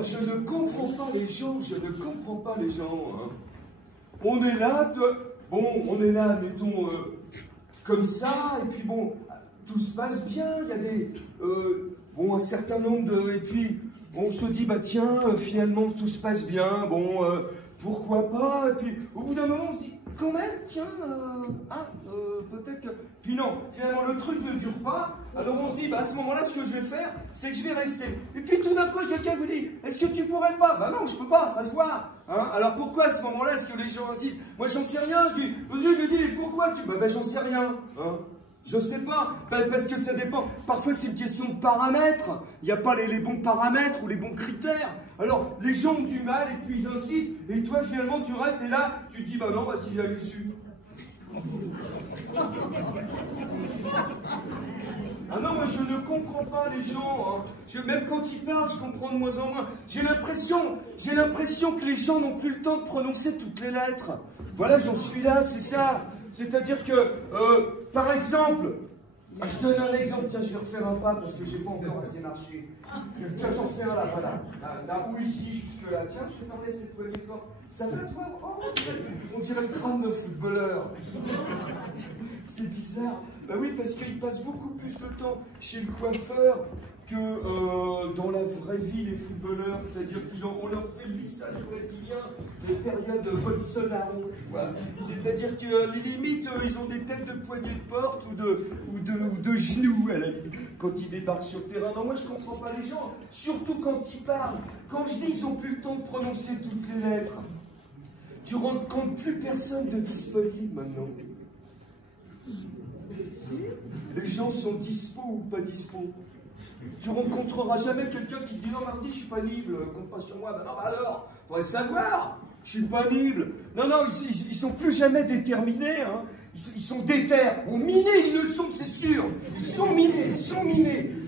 Oh, je ne comprends pas les gens, je ne comprends pas les gens. Hein. On est là, on est là, mettons, comme ça, et puis bon, tout se passe bien, il y a des, bon, un certain nombre de, et puis on se dit, bah tiens, finalement tout se passe bien, bon, pourquoi pas, et puis au bout d'un moment on se dit, quand même, tiens, peut-être que, puis non, finalement le truc ne dure pas, alors on se dit, bah à ce moment-là, ce que je vais faire, c'est que je vais rester. Et puis tout d'un coup, quelqu'un vous dit, est-ce que tu pourrais pas? Bah non, je peux pas, ça se voit. Hein, alors pourquoi à ce moment-là, est-ce que les gens insistent? Moi j'en sais rien, je lui dis, mais pourquoi tu... Bah j'en sais rien. Hein. Je sais pas, ben, parce que ça dépend. Parfois c'est une question de paramètres. Il n'y a pas les bons paramètres ou les bons critères. Alors les gens ont du mal et puis ils insistent. Et toi finalement tu restes et là tu te dis bah non, bah si j'avais su. Ah non, moi je ne comprends pas les gens. Hein. Même quand ils parlent, je comprends de moins en moins. J'ai l'impression que les gens n'ont plus le temps de prononcer toutes les lettres. Voilà, j'en suis là, c'est ça. C'est-à-dire que, par exemple, je donne un exemple, tiens, je vais refaire un pas parce que j'ai pas encore assez marché. Tiens, j'en refais un là, voilà. Là ou ici, jusque là. Tiens, je vais t'enlever cette poignée de porte. Ça va, toi? Oh, on dirait le crâne de footballeur. C'est bizarre. Bah oui, parce qu'ils passent beaucoup plus de temps chez le coiffeur que dans la vraie vie, les footballeurs. C'est-à-dire qu'on leur fait le lissage brésilien des périodes Bolsonaro. C'est-à-dire que les limites, ils ont des têtes de poignées de porte ou de genoux quand ils débarquent sur le terrain. Non, moi je comprends pas les gens, surtout quand ils parlent. Quand je dis ils ont plus le temps de prononcer toutes les lettres, tu rends compte plus personne de disponible maintenant. Les gens sont dispo ou pas dispo. Tu rencontreras jamais quelqu'un qui te dit non mardi je suis pas libre, compte pas sur moi. Ben non, alors, faudrait savoir, je suis pas libre. Non, non, ils sont plus jamais déterminés, hein. Ils sont déter. Bon, minés, ils le sont, c'est sûr. Ils sont minés,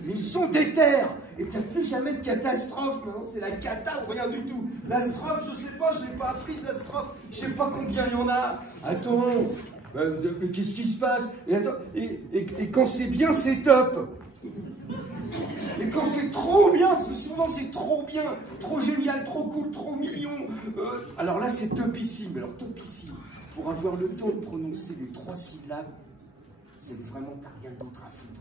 mais ils sont déter. Et tu n'as plus jamais de catastrophe, maintenant c'est la cata ou rien du tout. La strophe, je sais pas, je n'ai pas appris la strophe, je sais pas combien il y en a. Attends, mais qu'est-ce qui se passe? Et quand c'est bien, c'est top. Et quand c'est trop bien, parce que souvent c'est trop bien, trop génial, trop cool, trop mignon, alors là c'est topissime. Alors topissime, pour avoir le temps de prononcer les 3 syllabes, c'est vraiment t'as rien d'autre à foutre.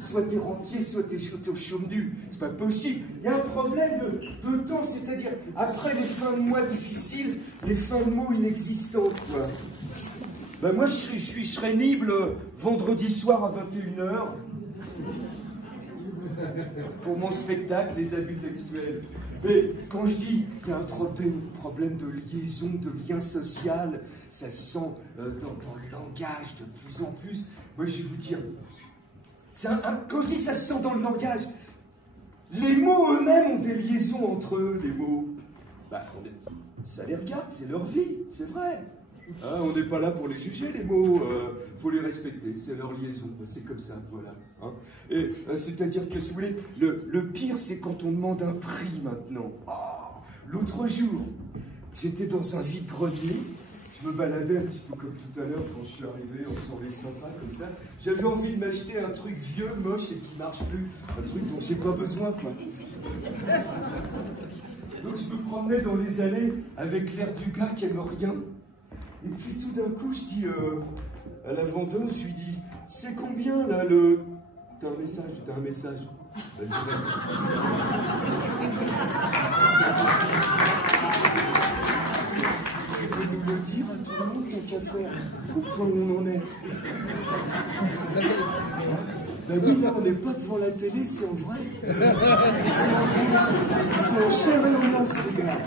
Soit t'es rentier, soit t'es au chômage, c'est pas possible. Il y a un problème de temps, c'est-à-dire après les fins de mois difficiles, les fins de mots inexistantes, quoi. Ben moi je serais nible vendredi soir à 21 h. Pour mon spectacle, les abus textuels. Mais quand je dis qu'il y a un problème de liaison, de lien social, ça se sent dans le langage de plus en plus. Moi, je vais vous dire, quand je dis ça se sent dans le langage, les mots eux-mêmes ont des liaisons entre eux, les mots. Bah, ça les regarde, c'est leur vie, c'est vrai. Hein, on n'est pas là pour les juger, les mots, faut les respecter, c'est leur liaison, c'est comme ça, voilà. Hein. Et c'est-à-dire que, si vous voulez, le pire, c'est quand on demande un prix maintenant. Oh, l'autre jour, j'étais dans un vide-grenier, je me baladais un petit peu comme tout à l'heure quand je suis arrivé, on s'en laissant pas comme ça. J'avais envie de m'acheter un truc vieux, moche et qui marche plus, un truc dont j'ai pas besoin, quoi. Donc je me promenais dans les allées avec l'air du gars qui aime rien. Et puis tout d'un coup, je dis à la vendeuse, je lui dis, c'est combien là le... T'as un message. Vas-y, tu peux nous le dire à tout le monde, tant qu'à faire, au point où on en est. Ben oui, là, on n'est pas devant la télé, c'est en vrai. C'est en chair et en os, les gars.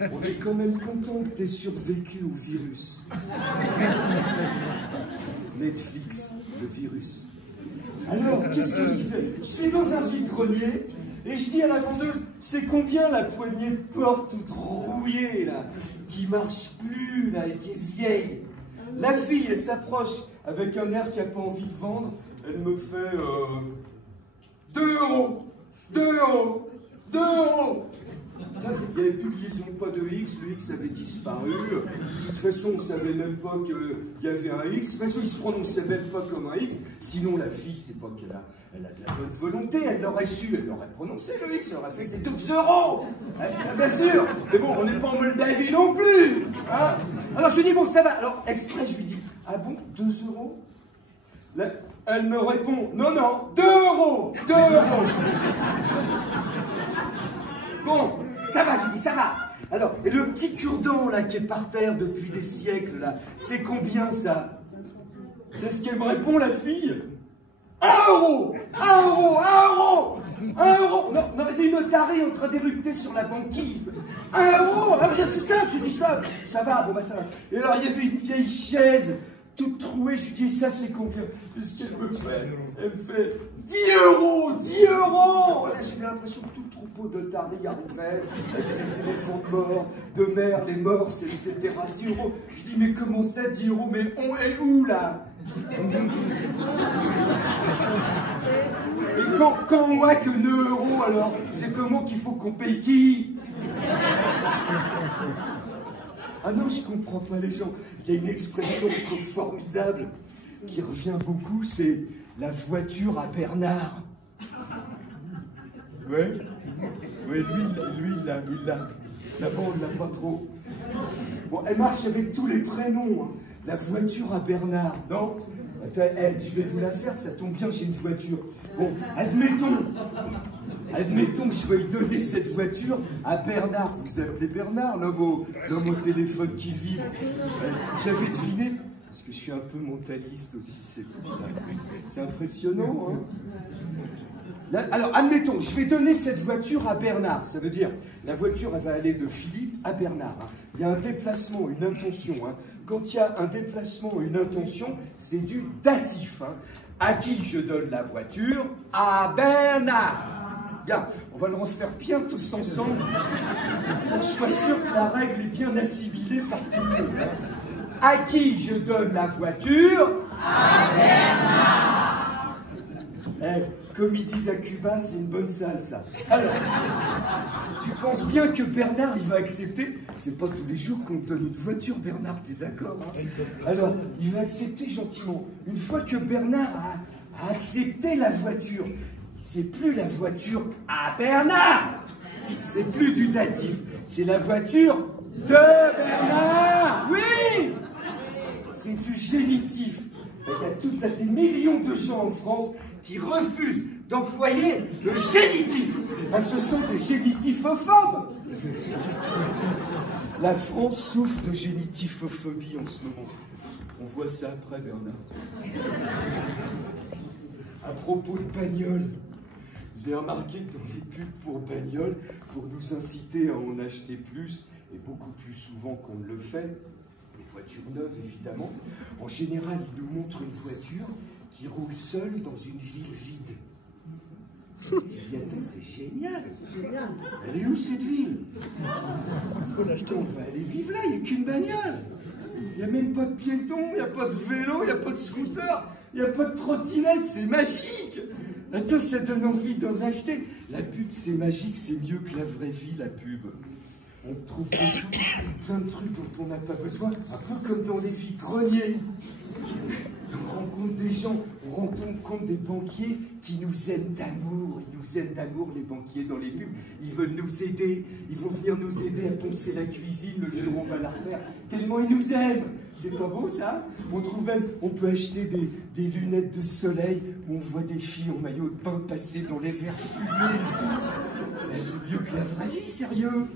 On est quand même content que tu aies survécu au virus. Netflix, le virus. Alors, qu'est-ce que je disais? Je suis dans un vide-grenier et je dis à la vendeuse, c'est combien la poignée de porte toute rouillée, là, qui marche plus, là, et qui est vieille? La fille, elle s'approche avec un air qui n'a pas envie de vendre. Elle me fait 2 €. 2 €. 2 €. Il n'y avait plus de liaison, pas de X, le X avait disparu. De toute façon, on ne savait même pas qu'il y avait un X. De toute façon, il ne se prononçait même pas comme un X. Sinon, la fille, c'est pas qu'elle a de la bonne volonté, elle l'aurait su, elle l'aurait prononcé le X, elle aurait fait que c'est 2 euros. Bien sûr, mais bon, on n'est pas en Moldavie non plus. Hein. Alors je lui dis, bon, ça va. Alors, exprès, je lui dis, ah bon, 2 euros? Là, elle me répond, non, non, 2 euros, 2 euros. Bon, ça va, je lui dis, ça va. Alors, et le petit cure-dent, là, qui est par terre depuis des siècles, là, c'est combien, ça? C'est ce qu'elle me répond, la fille. 1 euro, 1 euro, 1 euro, 1 euro. Non, on avait une otarie en train d'érupter sur la banquise. 1 euro. Alors, je dis, ça va, bon, bah, ça va. Et alors, il y avait une vieille chaise, toute trouée, je lui dis, ça c'est combien? C'est ce qu'elle me fait. Elle me fait 10 euros, 10 euros. Là, j'avais l'impression que tout le troupeau d'otaries arrivait, avec les éléphants morts, de mer, les morses, etc. 10 euros. Je dis, mais comment ça, 10 euros? Mais on est où, là? Et quand on voit que 9 euros, alors, c'est comment qu'il faut qu'on paye qui? Ah non, je comprends pas les gens. Il y a une expression que je trouve formidable, qui revient beaucoup, c'est la voiture à Bernard. Ouais, lui, il l'a. Là-bas, on ne l'a pas trop. Bon, elle marche avec tous les prénoms, hein. La voiture à Bernard, non? Attends, je vais vous la faire, ça tombe bien, j'ai une voiture. Bon, admettons que je vais donner cette voiture à Bernard. Vous appelez Bernard, l'homme au téléphone qui vibre. J'avais deviné, parce que je suis un peu mentaliste aussi, c'est pour ça. C'est impressionnant, hein? Là, alors, admettons, je vais donner cette voiture à Bernard. Ça veut dire, la voiture, elle va aller de Philippe à Bernard. Hein. Il y a un déplacement, une intention. Hein. Quand il y a un déplacement, une intention, c'est du datif. Hein. À qui je donne la voiture? À Bernard. Bien, on va le refaire bien tous ensemble pour que je sois sûr que la règle est bien assimilée par tout le monde. Hein. À qui je donne la voiture? À Bernard. Comme ils disent à Cuba, c'est une bonne salle, ça. Alors, tu penses bien que Bernard, il va accepter? C'est pas tous les jours qu'on te donne une voiture, Bernard, t'es d'accord, hein? Alors, il va accepter gentiment. Une fois que Bernard a accepté la voiture, c'est plus la voiture à Bernard. C'est plus du datif. C'est la voiture de Bernard. Oui! C'est du génitif. Il y a des millions de gens en France qui refusent d'employer le génitif. Ben, ce sont des génitifophobes. La France souffre de génitifophobie en ce moment. On voit ça après, Bernard. À propos de bagnoles, vous avez remarqué que dans les pubs pour bagnoles, pour nous inciter à en acheter plus, et beaucoup plus souvent qu'on ne le fait, les voitures neuves évidemment, en général, ils nous montrent une voiture qui roule seule dans une ville vide. Je dis, attends, c'est génial. Elle est où cette ville? Putain, on va aller vivre là, il n'y a qu'une bagnole. Il n'y a même pas de piétons, il n'y a pas de vélo, il n'y a pas de scooter, il n'y a pas de trottinette, c'est magique. Attends, ça donne envie d'en acheter. La pub, c'est magique, c'est mieux que la vraie vie, la pub. On trouve plein de trucs dont on n'a pas besoin, un peu comme dans les vides-greniers. On rencontre des gens, on rencontre des banquiers qui nous aiment d'amour. Ils nous aiment d'amour, les banquiers, dans les pubs. Ils veulent nous aider. Ils vont venir nous aider à poncer la cuisine le jour où on va la refaire. Tellement ils nous aiment. C'est pas beau, ça? On peut acheter des lunettes de soleil où on voit des filles en maillot de bain passer dans les verres fumés. C'est mieux que la vraie vie, sérieux.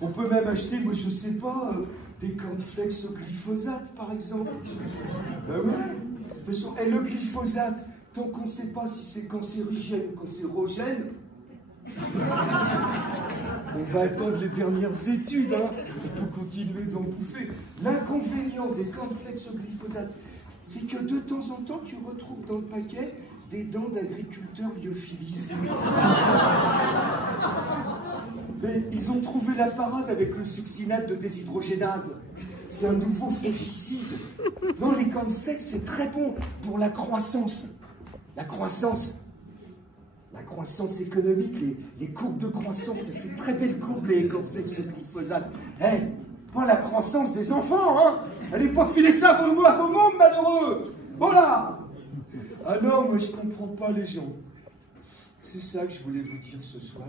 On peut même acheter, moi je sais pas, des cornflakes au glyphosate, par exemple. Ben ouais. De toute façon, et le glyphosate, tant qu'on ne sait pas si c'est cancérigène ou cancérogène, on va attendre les dernières études, hein. On peut continuer d'en bouffer. L'inconvénient des cornflakes au glyphosate, c'est que de temps en temps, tu retrouves dans le paquet des dents d'agriculteurs lyophilisés. Mais ils ont trouvé la parade avec le succinate de déshydrogénase. C'est un nouveau fongicide. Non, les cornflakes, c'est très bon pour la croissance. La croissance. La croissance économique, les courbes de croissance, ça fait très belle courbe les avec ce glyphosate. Eh, pas la croissance des enfants, hein. Allez pas filer ça à vos mômes malheureux. Voilà. Ah non, moi je comprends pas les gens. C'est ça que je voulais vous dire ce soir.